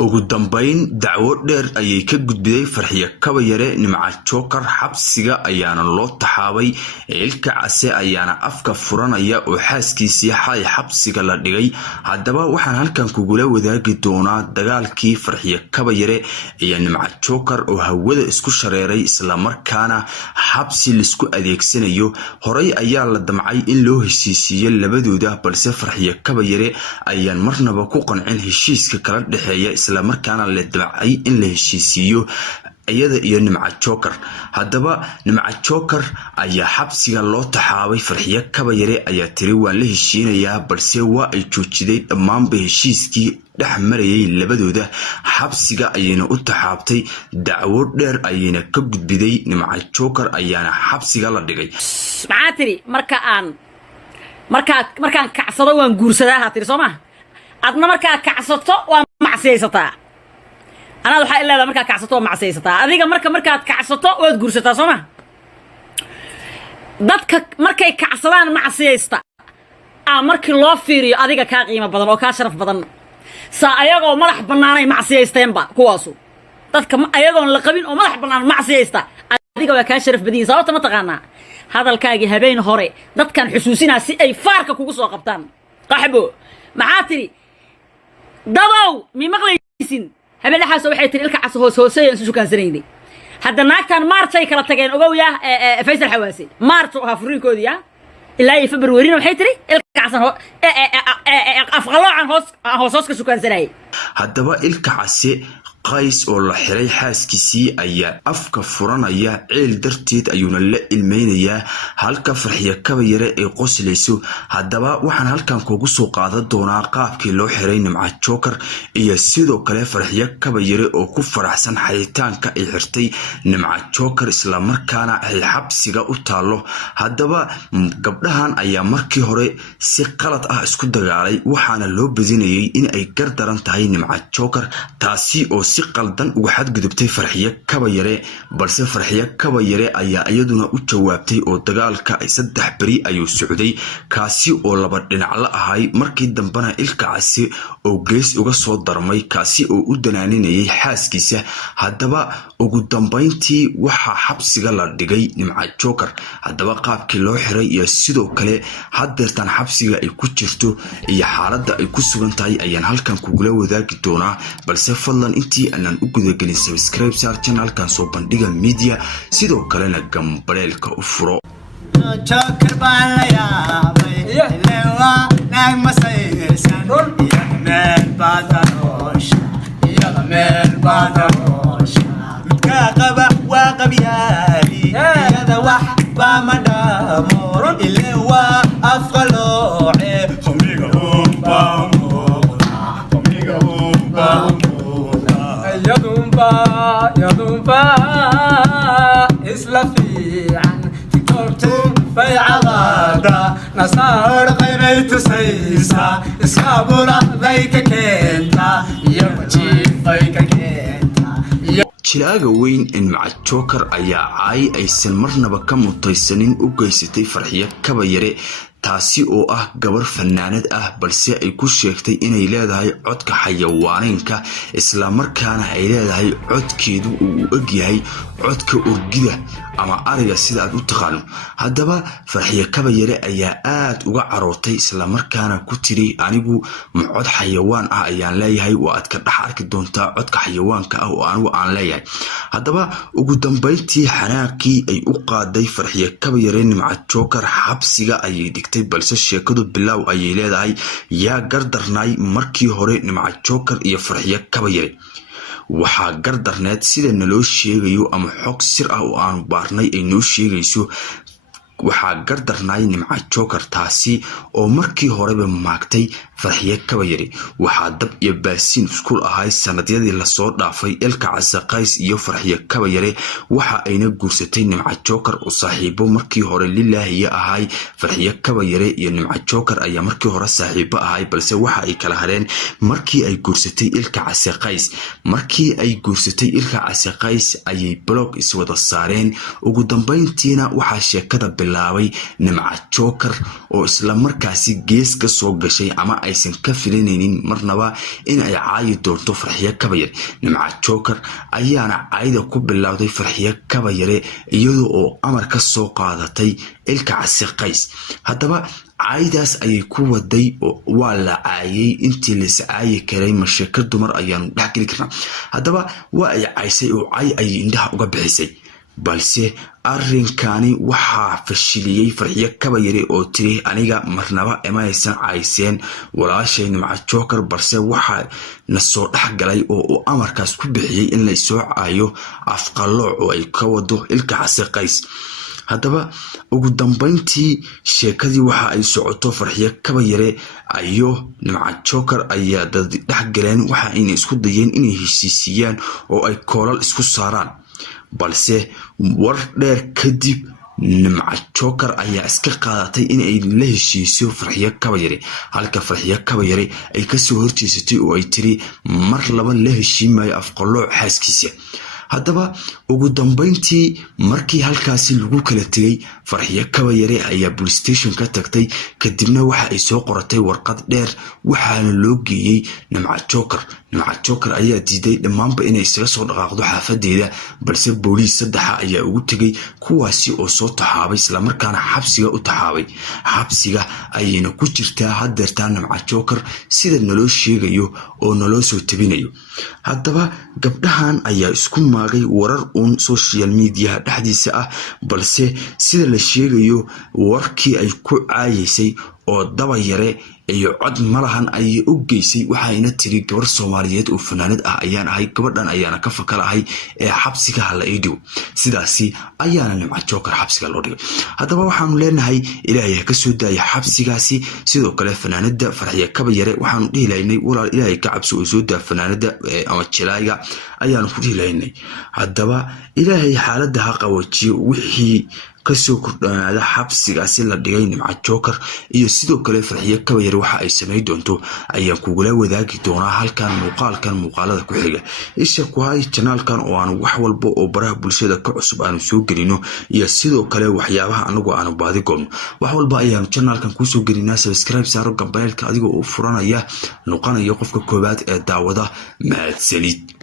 ugu dambeyn dacwo dheer ayay ka gudbiday Farxiyo Kabayare Nimca Joker xabsiga ayaana loo taxaabay ilka case ayaana afka furanaya oo xaaskiisii xalay xabsiga la dhigay hadaba waxaan halkan kugula wadaagi doonaa dagaalkii Farxiyo Kabayare iyo Nimca Joker oo hawada isku shareeray isla markaana xabsi lisku adeegsanayo horay ayaa la damcay in loo heshiisiyo labadooda balse Farxiyo Kabayare ayaan marnaba ku qancin heshiiska kala dhaxeeya isla markaana la damcay in la heshiisiyo ayada iyo Nimca Joker hadaba Nimca Joker ayaa xabsiga loo taxaabay Farxiyo Kabayare ayaa tiri waan la heshiinayaa balse waa ay joojiday dhammaan heshiiskii dhaxmarayay labadooda xabsiga ayayna u taxaabtay dacwo dheer ayayna ka gudbiday Nimca Joker ayaana xabsiga la dhigay maatiri markaan kacsado waan guursadaa tiri Soomaa adna markaa kacsato waa macsiisataa أنا waxaa ilaa markaa kacsato macsiisataa adiga markaad kacsato waad guursataa Soomaa dadka markay kacsadaan macsiista markii loo fiiriyo adiga ka qiimo badan oo ka sharaf badan saa ayagoo madax banaanay macsiisteenba kuwaasu dadka ayagoo la qabin oo madax banaan macsiista adiga waa ka sharaf badan sababta ma taqaana hadalkaaga habeen hore dadkan xusuusinaa si ay faarka kugu soo qabtaan qaxbo maxaa tiri dabow mi maqlaysin habeen xaas waxay tiri ilka cas hoosay isu shukaansanayday hadda naagtan maartay kala tageen ogow yaa Faysal Xawaasi maarto ha furiinkoodii ilaa February waxay tiri ilka cas afqaloocan hoos ka shukaansanay hadaba ilka case qays oo la xiray xaaskiisii ayaa afka furanaya ceel darteed ayuuna la ilmeynayaa halka Farxiyo Kabayare ay qoslayso hadaba waxaan halkan kugu soo qaadan doonaa qaabkii loo xiray Nimca Joker iyo sidoo kale Farxiyo Kabayare oo ku faraxsan xiritaanka ay xirtay Nimca Joker isla markaana ay xabsiga u taalo hadaba gabdhahan ayaa markii hore si qalad isku dagaalay waxaana loo badinayay in ay gardaran tahay Nimca Joker taasi oo si qaldan uga xadgudubtay Farxiyo Kabayare balse Farxiyo Kabayare ayaa iyaduna u jawaabtay oo dagaalka ay 3 bari ayuu socday kaasi oo laba dhinac la ahay markii dambana ilka case oo gees uga soo darmay kaasi oo u danaaninayay xaaskiisa hadaba ugu dambeyntii waxa xabsiga la dhigay Nimca Joker hadaba qaabkii loo xiray iyo sidoo kale hadeertan xabsiga ay ku jirto iyo xaaladda ay ku sugan tahay ayaan halkan kugula wadaagi doonaa balse fadlan intii أنا أقول لك سبسكرايب صار channel كان صوب بندقة ميديا سيدو كلنا جنبالك كأفرو. شكر باليا لوا نعم سيسان يا من بادروش يا من بادروش كعقبة وقبيالي يا ذوح ومدامور لوا أفضلوعي خميجهم بام يضنبا إسلافي عن تكتب في عغادة نصار غيريت سيسا إسكابورا ذيك كنتا يمجيب ذيك كنتا جلاغا وين إن مع Joker ayaa caay aysan marnaba ka mutaysanin u geysatay Farxiyo Kabayare taasi oo gabar fanaanad balse ay ku sheegtay inay leedahay codka xayawaanka isla markaana ay leedahay codkeedu uu og yahay codka urgida ama ariga sida aad u taqaano hadaba Farxiyo Kabayare ayaa aad uga carootay isla markaana ku tiri anigu ma cod xayawaan ayaan leeyahay waa aad ka dhax arki doontaa codka xayawaanka oo anigu aan leeyahay hadaba ugu dambeyntii xanaaqii ay u qaaday Farxiyo Kabayare Nimca Joker xabsiga ayay dhigtay balse sheekadu bilaaw ayay leedahay yaa gardarnay markii hore Nimca Joker iyo Farxiyo Kabayare waxaa gardarneed sida naloo sheegayo ama xog sir oo aan baarnay ay noo sheegayso waxaa gardarnay Nimca Joker taasi oo markii horeba maagtay Farxiyo Kabayare waxaa dab iyo baasiin isku ahay sanadyadii la soo dhaafay ilka casaqays iyo Farxiyo Kabayare waxa ayna guursatay Nimca Joker oo saaxiibo markii hore lilaahi ahay Farxiyo Kabayare iyo Nimca Joker ayaa markii hore saaxiibo ahay balse waxa ay kala hareen markii ay guursatay ilka casaqays markii ay guursatay ilka casaqays ayay blog is wada saareen ugu dambeyntiina waxa sheekada bilaabay Nimca Joker oo isla markaasi gees ka soo gashay ama aysan ka filanaynin marnaba in ay caayi doonto Farxiyo Kabayare. Nimca Joker ayaana caayida ku bilowday Farxiyo Kabayare iyadoo oo amar ka soo qaadatay Ilka Case Qays. Haddaba caydaas ayay ku waday oo waa la caayay intii la iscaayi karay mashaka dumar ayaan dhaxgeli karnaa. Haddaba waa ay caysay oo ay indhaha uga bixisay, balse arrinkani waxaa fashiliyay Farxiyo Kabayare oo tiri aniga marnaba ma aysan cayseen walaashay Nimca Joker, balse waxa na soo dhaxgalay oo amarkaas ku bixiyay in la soo caayo afqalooc oo ay ka wado Ilka Case Qays. haddaba ugu dambeyntii sheekadii waxa ay socoto Farxiyo Kabayare ayo Nimca Joker ayaa dad dhaxgaleen waxa ay isku dayeen inay heshiisiyaan oo ay koolal isku saaraan, balse war dheer kadib Nimca Joker ayaa iska qaadatay in ay la heshiiso Farxiyo Kabayare, halka Farxiyo Kabayare ay ka soo horjeesatay oo ay tiri mar laba la heshiimayo afqalooc xaaskiisa. haddaba ugu dambeyntii markii halkaasi lagu kala tagay Farxiyo Kabayare ayaa police station ka tagtay, kadibna waxa ay soo qoratay warqad dheer waxaana loo geeyay Nimca Joker. Nimca Joker ayaa diiday dhamaanba inay isaga soo dhaqaaqdo xaafadeeda, balse booliis saddex ayaa ugu tagay kuwaasi oo soo taxaabay isla markaana xabsiga u taxaabay. xabsiga ayayna ku jirtaa hadeertaa Nimca Joker sida naloo sheegayo oo naloo soo tabinayo. haddaba gabdhahan ayaa isku maagay warar uun social media dhexdiisa ah, balse sida la sheegayo warkii ay ku caayeysay oo Dabayare iyo cod malahan ay u geysay waxayna tiri gabar Soomaaliyeed oo fanaanad ah ayaan ahay, gabadhan ayaana ka fakalahay ee xabsiga la iidiyo. sidaasi ayaana Nimca Joker xabsiga loo dhigay. haddaba waxaanu leenahay Ilaahay ka soo daayay xabsigaasi. sidoo kale fanaanada Farxiyo Kabayare waxaanu dhihilaynay walaal Ilaahay ka cabso oo soo daa fanaanada ama jilayga ayaanu ku dhihilaynay. haddaba Ilaahay xaaladda ha qawajiyo wixii kasoo kordhanaada xabsigaasi la dhigay Nimca Joker iyo sidoo kale Farxiyo Kabayare waxa ay sameey doonto ayaan kugula wadaagi doonaa halkan muuqaalada ku xiga. isha ku hay channelkan oo aan wax walba oo baraha bulshada ka cusub aanu soo gelino iyo sidoo kale waxyaabaha anagu aanu baadi goobno wax walba ayaan channelkan ku soo gelinaa. subscribe saaro gambalelka adigoo u furanaya noqonaya qofka koobaad ee daawada. mahadsanid.